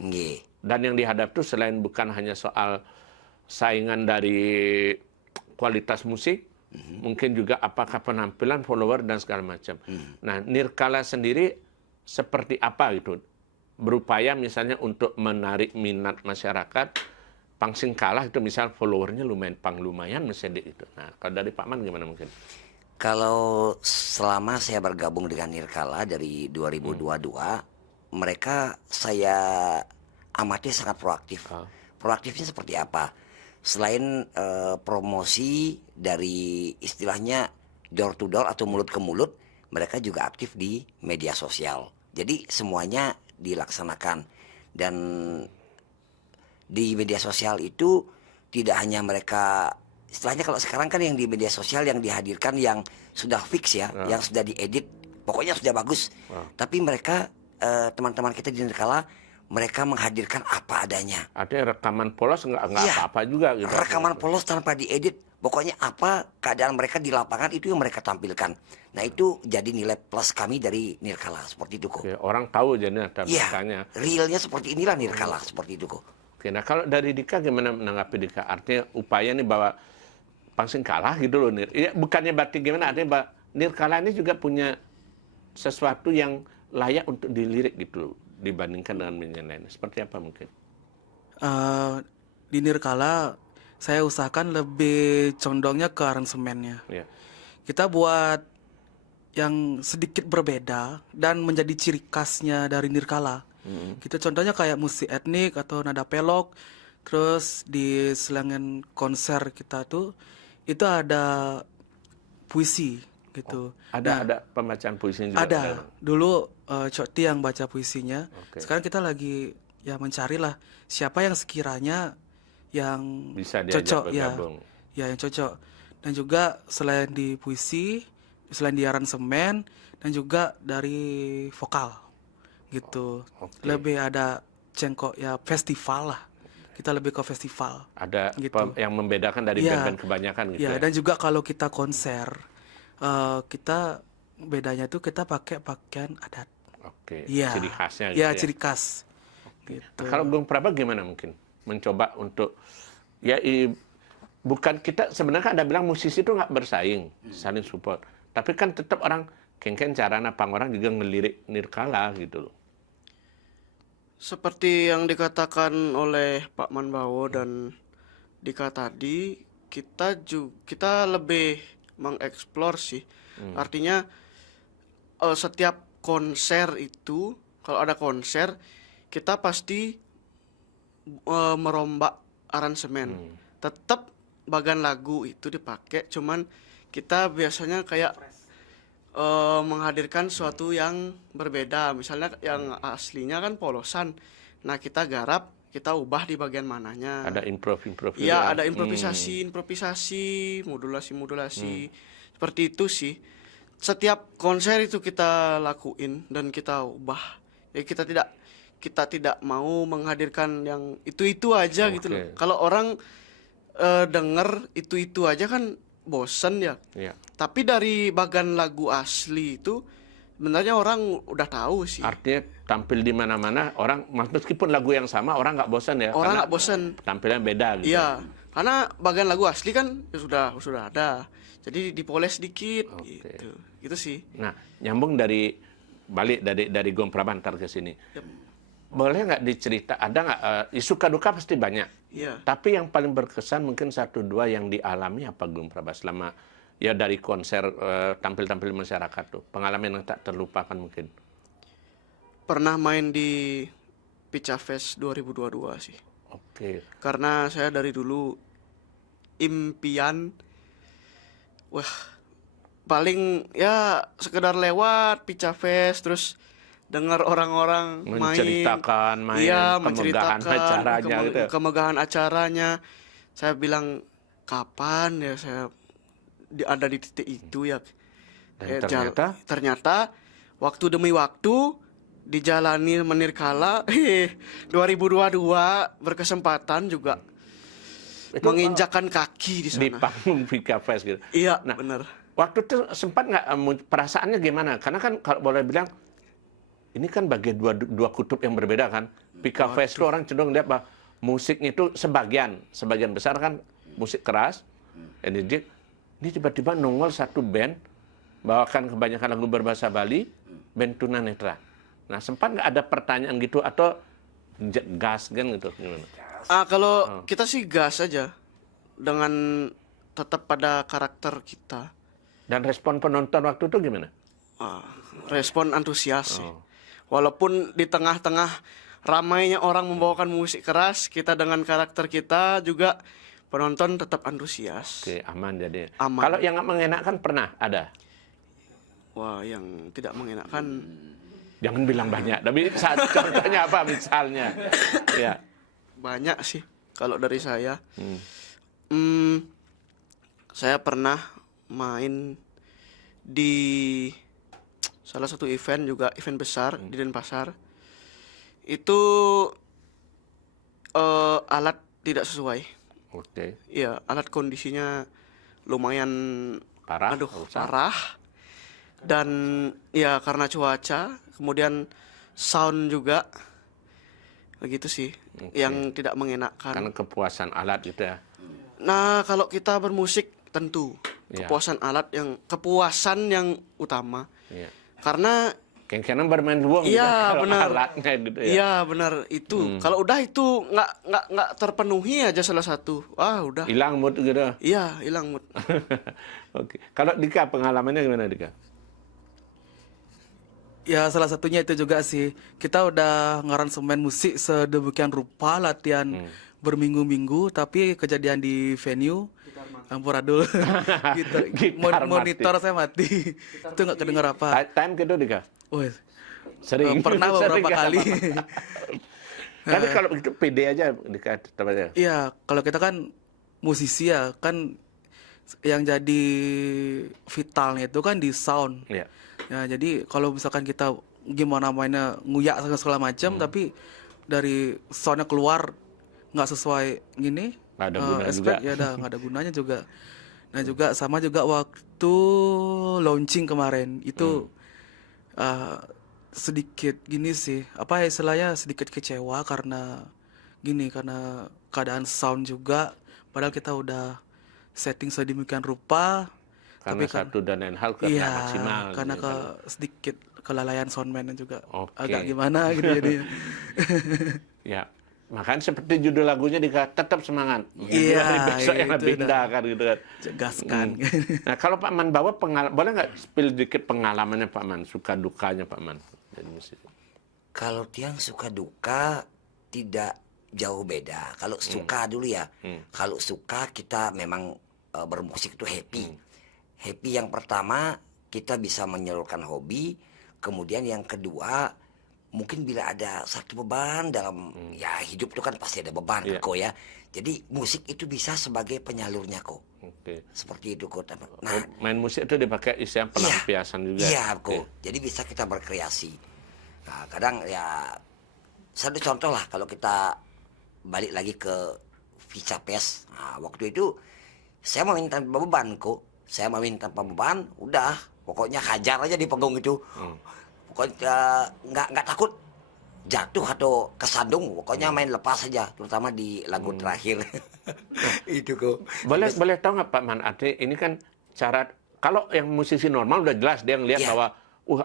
Dan yang dihadap itu selain bukan hanya soal saingan dari kualitas musik, mungkin juga apakah penampilan, follower dan segala macam. Nah, Nirkala sendiri seperti apa gitu? Berupaya misalnya untuk menarik minat masyarakat, pangsing kalah itu misal followernya lumayan misalnya itu. Nah, kalau dari Pak Man gimana mungkin? Kalau selama saya bergabung dengan Nirkala dari 2022, mereka saya amati sangat proaktif. Proaktifnya seperti apa? Selain promosi dari istilahnya door to door atau mulut ke mulut, mereka juga aktif di media sosial. Jadi semuanya dilaksanakan. Dan di media sosial itu tidak hanya mereka, istilahnya kalau sekarang kan yang di media sosial yang dihadirkan yang sudah fix ya, yang sudah diedit, pokoknya sudah bagus. Tapi mereka teman-teman kita di Nirkala, mereka menghadirkan apa adanya. Artinya rekaman polos nggak Iya, apa-apa juga gitu. Rekaman polos tanpa diedit, pokoknya apa keadaan mereka di lapangan itu yang mereka tampilkan. Nah itu jadi nilai plus kami dari Nirkala seperti itu kok. Oke, orang tahu jadi ada Iya, belakangnya. realnya seperti inilah Nirkala seperti itu kok. Oke, nah kalau dari Dika gimana menanggapi Dika? Artinya upaya nih bahwa Pangsing kalah gitu loh Nir. Ya, bukannya berarti gimana, artinya bahwa Nirkala ini juga punya sesuatu yang layak untuk dilirik gitu loh, dibandingkan dengan band lain. Seperti apa mungkin? Di Nirkala saya usahakan lebih condongnya ke aransemennya. Ya. Kita buat yang sedikit berbeda dan menjadi ciri khasnya dari Nirkala. Kita contohnya kayak musik etnik atau nada pelok. Terus di selangan konser kita tuh itu ada puisi gitu. Ada pembacaan puisinya juga? Ada. Dulu Cokti yang baca puisinya. Oke. Sekarang kita lagi ya mencarilah siapa yang sekiranya yang Bisa diajak cocok bergabung. ya yang cocok. Dan juga selain di puisi, selain di aransemen dan juga dari vokal gitu. Oke. Lebih ada cengkok ya festival lah. Kita lebih ke festival. Ada gitu. yang membedakan dari Iya. band-band kebanyakan gitu Ya, ya? dan juga kalau kita konser, kita bedanya tuh kita pakai pakaian adat. Oke, Iya. ciri khasnya gitu Iya, ya? ciri khas. Gitu. Nah, kalau Gung Praba gimana mungkin? Mencoba untuk, ya bukan kita, sebenarnya kan Anda bilang musisi itu nggak bersaing, saling support. Tapi kan tetap orang, kengken carana pang orang juga ngelirik Nirkala gitu loh. Seperti yang dikatakan oleh Pak Manbawo dan Dika tadi, kita lebih mengeksplor sih. Artinya setiap konser itu, kalau ada konser, kita pasti merombak aransemen. Tetap bagian lagu itu dipakai, cuman kita biasanya kayak menghadirkan sesuatu yang berbeda. Misalnya yang aslinya kan polosan. Nah, kita garap, kita ubah di bagian mananya. Ada improv juga. Iya, ada improvisasi, modulasi. Seperti itu sih. Setiap konser itu kita lakuin dan kita ubah. Ya kita tidak mau menghadirkan yang itu aja gitu loh. Kalau orang denger itu aja kan bosen ya. Iya. Tapi dari bagian lagu asli itu sebenarnya orang udah tahu sih. Artinya tampil di mana-mana orang, meskipun lagu yang sama orang nggak bosan ya? Orang karena nggak bosan. Tampilnya beda gitu. Iya, karena bagian lagu asli kan ya sudah ada. Jadi dipoles dikit gitu. Gitu sih. Nah, nyambung balik dari Gung Praba ntar ke sini. Boleh nggak dicerita, ada nggak, suka duka pasti banyak. Iya. Tapi yang paling berkesan mungkin 1-2 yang dialami apa Gung Praba selama ya dari konser tampil-tampil masyarakat tuh, pengalaman yang tak terlupakan mungkin. Pernah main di Pica Fest 2022 sih. Oke. Karena saya dari dulu impian, paling ya sekedar lewat Pica Fest terus dengar orang-orang Menceritakan main, iya, kemegahan acaranya gitu. kemegahan acaranya. Saya bilang kapan ya saya ada di titik itu ya. Dan ternyata waktu demi waktu dijalani Nirkala 2022 berkesempatan juga menginjakkan kaki di sana. Di panggung Pica Fest gitu. Iya, Nah, benar. waktu itu sempat nggak perasaannya gimana? Karena kan kalau boleh bilang ini kan bagi dua kutub yang berbeda kan. Pica Fest itu orang cenderung lihat bahwa musiknya itu sebagian besar kan musik keras, energi. Ini tiba-tiba nongol satu band bawakan kebanyakan lagu berbahasa Bali, band tunanetra. Nah, sempat nggak ada pertanyaan gitu atau gas kan gitu gimana? Kalau kita sih gas aja dengan tetap pada karakter kita. Dan respon penonton waktu itu gimana? Respon antusias sih. Walaupun di tengah-tengah ramainya orang membawakan musik keras, kita dengan karakter kita juga penonton tetap antusias. Oke, aman jadi. Aman. Kalau yang nggak mengenakan pernah ada? Wah, yang tidak mengenakan Jangan bilang banyak, tapi contohnya apa misalnya? Ya. Banyak sih kalau dari saya. Saya pernah main di salah satu event juga, event besar di Denpasar. Itu alat tidak sesuai. Oke. Iya, alat kondisinya lumayan Parah. parah. Dan ya karena cuaca, kemudian sound juga begitu sih, yang tidak mengenakan. Karena kepuasan alat gitu ya. Nah, kalau kita bermusik tentu Iya. kepuasan yang utama. Iya. Karena Keng-kengan bermain buang iya kalau benar. alatnya gitu ya. Iya benar itu. Kalau udah itu nggak terpenuhi aja salah satu, udah. Hilang mood gitu. Iya, hilang mood. Oke. Kalau Dika pengalamannya gimana Dika? Ya salah satunya itu juga sih. Kita udah ngaransemen musik sedemikian rupa, latihan berminggu-minggu, tapi kejadian di venue amburadul Gitar monitor saya mati. Itu nggak kedengar apa. Time gitu Dika? Wih, Sering. pernah Sering beberapa nggak kali. apa-apa. Tapi kalau itu pede aja Dika tempatnya. Iya, kalau kita kan musisi ya, kan yang jadi vitalnya itu kan di sound. Iya. Ya, jadi kalau misalkan kita gimana mainnya nguyak segala macam, tapi dari soundnya keluar nggak sesuai gini, Nggak ada guna aspek, juga. ya udah nggak ada gunanya juga. Nah juga sama juga waktu launching kemarin itu sedikit gini sih, apa ya istilahnya, sedikit kecewa karena gini, karena keadaan sound juga, padahal kita udah setting sedemikian rupa. Karena Tapi satu dan lain hal karena iya, maksimal. karena gitu. sedikit kelalaian soundman juga Oke. agak gimana gitu jadinya. Ya, makanya seperti judul lagunya Dika, tetap semangat. Iya, Hari besok yang itu lebih dah. indah kan gitu kan. Cegaskan. Nah, kalau Pak Man bawa boleh nggak spill dikit pengalamannya Pak Man, suka dukanya Pak Man dari musik? Kalau tiang suka duka tidak jauh beda. Kalau suka dulu ya. Kalau suka kita memang bermusik itu happy. Happy yang pertama kita bisa menyalurkan hobi. Kemudian yang kedua mungkin bila ada satu beban dalam ya hidup itu kan pasti ada beban Iya. kok ya. Jadi musik itu bisa sebagai penyalurnya kok. Oke. Seperti itu kok. Oh, Nah, main musik itu dipakai istilah pelampiasan juga. iya Oke. kok. Jadi bisa kita berkreasi. Nah, kadang ya satu contoh lah kalau kita balik lagi ke Visa Pes. Nah, waktu itu saya mau minta tanpa beban kok. Saya mau minta tanpa beban, udah pokoknya hajar aja di panggung itu. Pokoknya nggak takut jatuh atau kesandung, pokoknya main lepas saja, terutama di lagu terakhir. Itu kok. Boleh tahu nggak Pak Man, ini kan cara, kalau yang musisi normal udah jelas dia ngelihat Iya. bahwa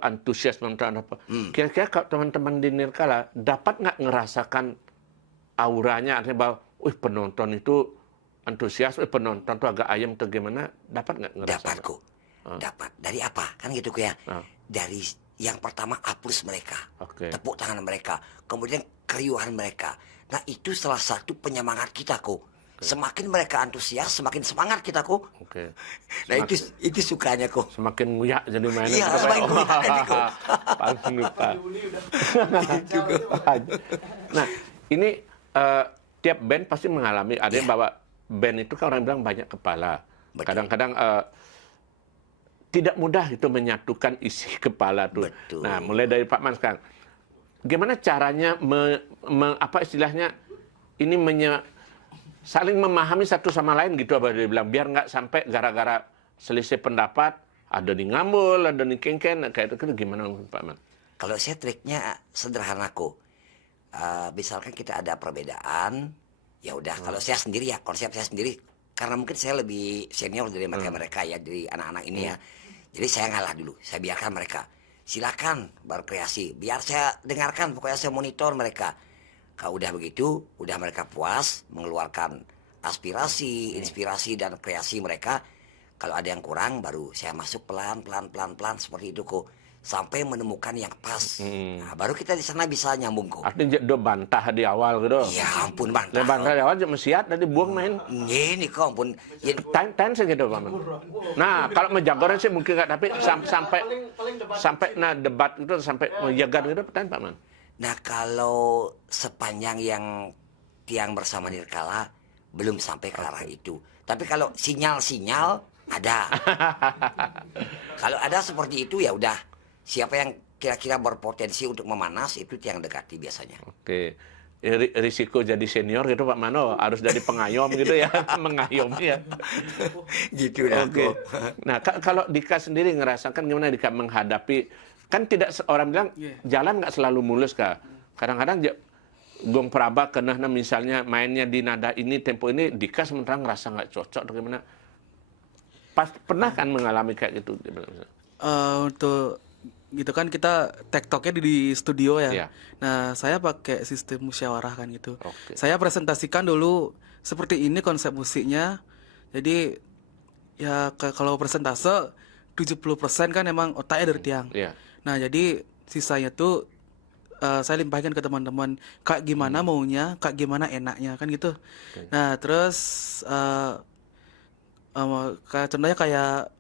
antusias nonton apa. Kira-kira kalau teman-teman di Nirkala dapat nggak ngerasakan auranya, artinya bahwa penonton itu antusias, penonton tuh agak ayam atau gimana, dapat nggak ngerasakan? Dapat kok. Dapat. Dari apa? Kan gitu kok ya. Dari yang pertama aplaus mereka. Oke. Tepuk tangan mereka. Kemudian keriuhan mereka. Nah, itu salah satu penyemangat kita kok. Semakin mereka antusias, semakin semangat kita kok. Oke. Nah, itu sukanya kok. Semakin nguyak jadi mainnya. Iya, semakin nguyak jadi kok. Paling lupa. Nah, ini tiap band pasti mengalami, ada yang bawa band itu kan orang bilang banyak kepala. Betul. Kadang-kadang tidak mudah itu menyatukan isi kepala tuh. Betul. Nah, mulai dari Pak Man sekarang. Gimana caranya apa istilahnya ini saling memahami satu sama lain gitu apa dia bilang, biar nggak sampai gara-gara selisih pendapat ada di ngambul, ada di kengken, kayak itu gimana Pak Man? Kalau saya triknya sederhana kok. Misalkan kita ada perbedaan, ya udah. Kalau saya sendiri ya, konsep saya sendiri, karena mungkin saya lebih senior dari mereka ya, dari anak-anak ini ya. Jadi saya ngalah dulu, saya biarkan mereka. Silakan berkreasi, biar saya dengarkan, pokoknya saya monitor mereka. Kalau udah begitu, udah mereka puas mengeluarkan aspirasi, inspirasi dan kreasi mereka. Kalau ada yang kurang, baru saya masuk pelan seperti itu kok. sampai menemukan yang pas. Nah, baru kita di sana bisa nyambung kok. Artinya do bantah di awal gitu. Ya ampun Bantah bantah. di awal cuma siat tadi buang main. Ini kok ampun. Ya, Ten segitu Pak Man. Nah, kalau menjagoran sih mungkin nggak, tapi sampai debat itu sampai menjaga gitu ten Pak Man. nah kalau sepanjang yang tiang bersama Nirkala belum sampai ke arah itu. Tapi kalau sinyal-sinyal ada. Kalau ada seperti itu ya udah. Siapa yang kira-kira berpotensi untuk memanas itu tiang dekati biasanya. Oke. Risiko jadi senior gitu Pak Mano harus jadi pengayom gitu ya, mengayomi ya. Gitu dah. Oke. Nah, kalau Dika sendiri ngerasakan gimana Dika menghadapi, kan tidak orang bilang jalan nggak selalu mulus Kak. Kadang-kadang Gong Praba kena misalnya mainnya di nada ini, tempo ini, Dika sementara ngerasa nggak cocok atau gimana. Pernah kan mengalami kayak gitu? Untuk gitu kan kita tektoknya di studio ya. Iya. Nah, saya pakai sistem musyawarah kan gitu. Oke. Saya presentasikan dulu seperti ini konsep musiknya. Jadi ya kalau presentase 70% kan emang otaknya dari tiang. Iya. Nah, jadi sisanya tuh saya limpahkan ke teman-teman kak gimana maunya, kak gimana enaknya kan gitu. Nah, terus contohnya kayak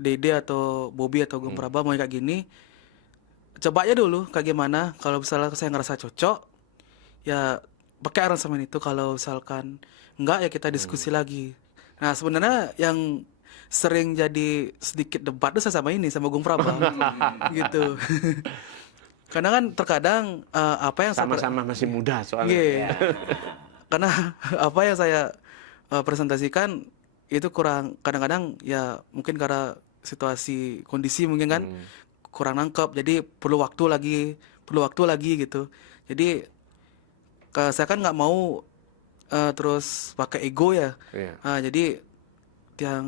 Dede atau Bobby atau Gong Praba mau kayak gini, coba aja dulu kayak gimana. Kalau misalnya saya ngerasa cocok, ya pakai aransemen itu. Kalau misalkan enggak, ya kita diskusi lagi. Nah, sebenarnya yang sering jadi sedikit debat tuh saya sama Gong Praba gitu. Karena kan terkadang apa yang Sama-sama masih muda soalnya. Karena apa yang saya presentasikan itu kurang, kadang-kadang ya mungkin karena situasi kondisi mungkin kan kurang nangkep, jadi perlu waktu lagi gitu. Jadi saya kan nggak mau terus pakai ego ya. Jadi yang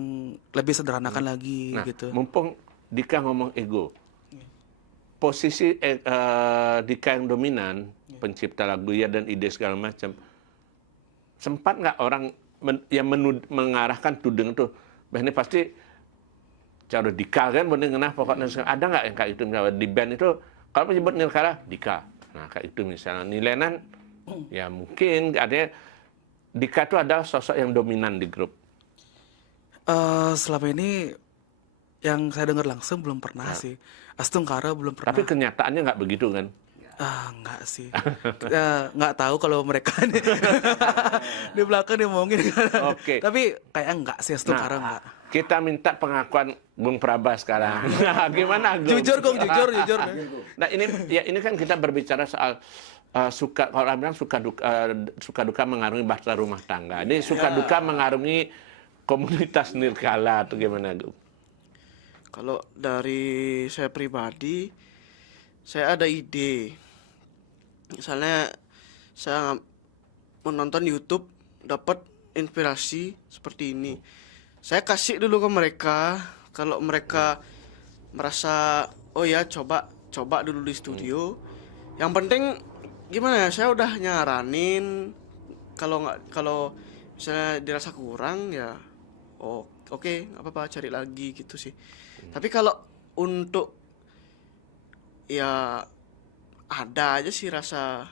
lebih sederhanakan lagi gitu. Mumpung Dika ngomong ego, posisi Dika yang dominan, pencipta lagu ya dan ide segala macam, sempat nggak orang yang mengarahkan tudeng itu, ini pasti cara Dika kan, bener ngena pokoknya ada nggak yang kayak itu misalnya di band itu kalau menyebut Nirkala Dika, nah kayak itu misalnya Nilenan, ya mungkin artinya Dika itu adalah sosok yang dominan di grup. Selama ini yang saya dengar langsung belum pernah sih. Astungkara belum pernah. Tapi kenyataannya nggak begitu kan? Enggak sih. Nggak tahu kalau mereka di belakang dia ngomongin. Oke. Tapi kayak enggak sih Astungkara enggak. Kita minta pengakuan Gong Praba sekarang. Nah, gimana Gong? Jujur Gong, jujur. Nah ini kan kita berbicara soal suka, kalau orang bilang suka duka mengarungi bahtera rumah tangga. Ini suka duka mengarungi komunitas Nirkala atau gimana Gong? Kalau dari saya pribadi, saya ada ide. Misalnya saya menonton YouTube, dapat inspirasi seperti ini. Saya kasih dulu ke mereka. Kalau mereka merasa, oh ya coba dulu di studio. Yang penting gimana ya? Saya udah nyaranin. Kalau misalnya dirasa kurang ya, oke, nggak apa-apa, cari lagi gitu sih. Tapi kalau untuk ya ada aja sih rasa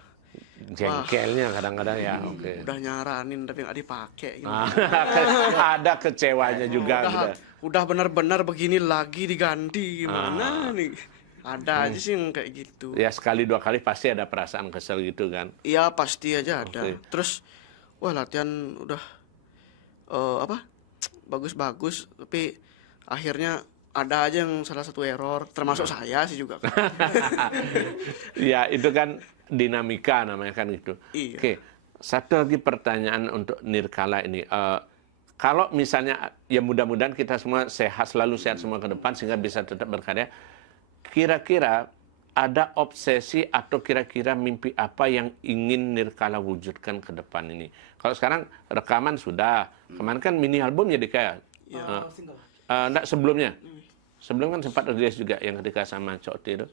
jengkelnya kadang-kadang ya. Oke. Udah nyaranin tapi nggak dipakai gitu. Ada kecewanya juga gitu. Udah benar-benar begini lagi diganti gimana nih? Ada aja sih yang kayak gitu. Ya sekali dua kali pasti ada perasaan kesel gitu kan. Iya pasti aja ada. Oke. Terus wah latihan udah bagus-bagus tapi akhirnya ada aja yang salah satu error, termasuk saya sih juga. Ya itu kan dinamika namanya kan gitu. Iya. Oke, satu lagi pertanyaan untuk Nirkala ini. Kalau misalnya ya mudah-mudahan kita semua selalu sehat semua ke depan sehingga bisa tetap berkarya. Kira-kira ada obsesi atau kira-kira mimpi apa yang ingin Nirkala wujudkan ke depan ini? Kalau sekarang rekaman sudah, kemarin kan mini album jadi kayak. Enggak sebelumnya. Sebelum kan sempat rilis juga yang ketika sama Cok T itu.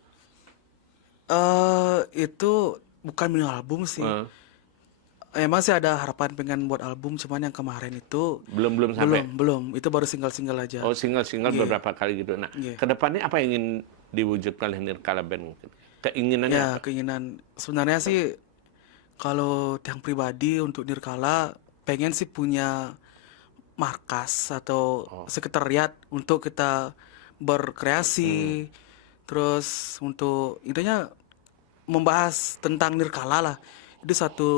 Itu bukan mini album sih. Emang sih ada harapan pengen buat album, cuman yang kemarin itu belum sampai. Belum. Itu baru single-single aja. Oh, single beberapa kali gitu. Nah, kedepannya apa yang ingin diwujudkan oleh Nirkala Band mungkin? Keinginannya Ya, apa? keinginan sebenarnya sih kalau yang pribadi untuk Nirkala pengen sih punya markas atau sekretariat untuk kita berkreasi, terus untuk intinya membahas tentang Nirkala lah. Itu satu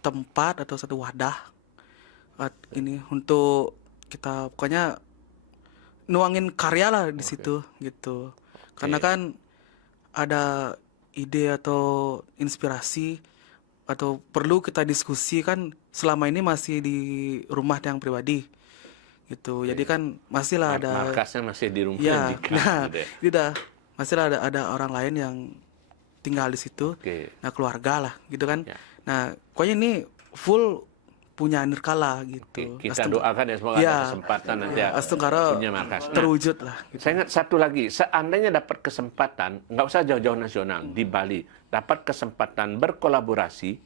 tempat atau satu wadah ini untuk kita pokoknya nuangin karya lah di situ gitu. Karena kan ada ide atau inspirasi atau perlu kita diskusi kan selama ini masih di rumah yang pribadi gitu. Jadi kan masihlah ada Markasnya masih di rumah ya, Jika, nah, gitu ya. tidak masihlah ada orang lain yang tinggal di situ. Oke. Nah, keluarga lah gitu kan. Ya. Nah, pokoknya ini full punya Nirkala gitu. Kita doakan ya semoga Ya. ada kesempatan nanti ya Astungkara punya markas. Nah, terwujud lah gitu. saya ingat satu lagi, seandainya dapat kesempatan, nggak usah jauh-jauh nasional, di Bali, dapat kesempatan berkolaborasi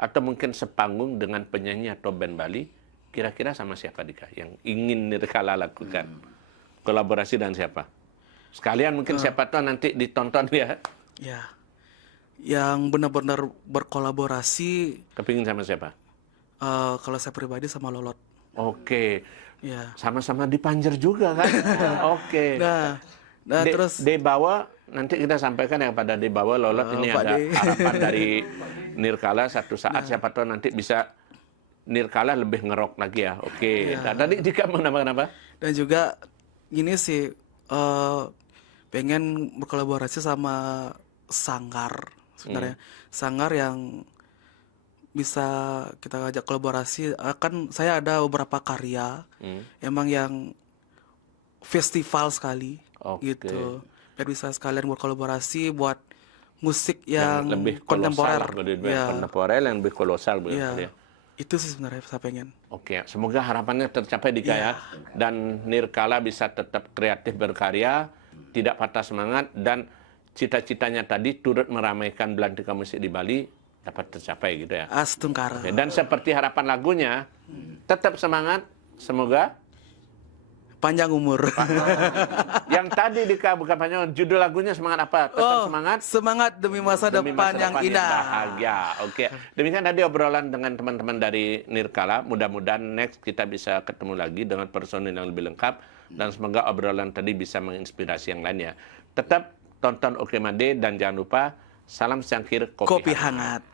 atau mungkin sepanggung dengan penyanyi atau band Bali, kira-kira sama siapa Dika yang ingin Nirkala lakukan? Kolaborasi dan siapa? Sekalian mungkin siapa tahu nanti ditonton ya. Ya. Yang benar-benar berkolaborasi Kepingin sama siapa? kalau saya pribadi sama Lolot. Oke, Ya. sama-sama di Panjer juga kan? Oke. Nah, terus Debawa nanti kita sampaikan ya pada Debawa Lolot ini Pak ada De. harapan dari Nirkala satu saat siapa tahu nanti bisa Nirkala lebih ngerok lagi ya. Oke. Nah, tadi Dika mau nambahkan apa? dan juga ini sih pengen berkolaborasi sama Sanggar sebenarnya. Sanggar yang bisa kita ajak kolaborasi. Kan saya ada beberapa karya emang yang festival sekali Oke. gitu. Biar bisa sekalian berkolaborasi buat musik yang lebih kontemporer. kontemporer yang lebih kolosal begitu Ya. ya. Itu sih sebenarnya saya pengen. Oke, semoga harapannya tercapai Dika ya. Dan Nirkala bisa tetap kreatif berkarya, tidak patah semangat, dan cita-citanya tadi turut meramaikan Belantika Musik di Bali dapat tercapai gitu ya. Astungkara. Oke, dan seperti harapan lagunya, tetap semangat, semoga. Panjang umur. Yang tadi Dika bukan panjang, judul lagunya semangat apa? Tetap semangat. Semangat demi masa Demi depan masa yang depan indah. bahagia. Oke. Demikian tadi obrolan dengan teman-teman dari Nirkala. Mudah-mudahan next kita bisa ketemu lagi dengan personil yang lebih lengkap. Dan semoga obrolan tadi bisa menginspirasi yang lainnya. Tetap tonton Oke Made dan jangan lupa salam secangkir Kopi hangat.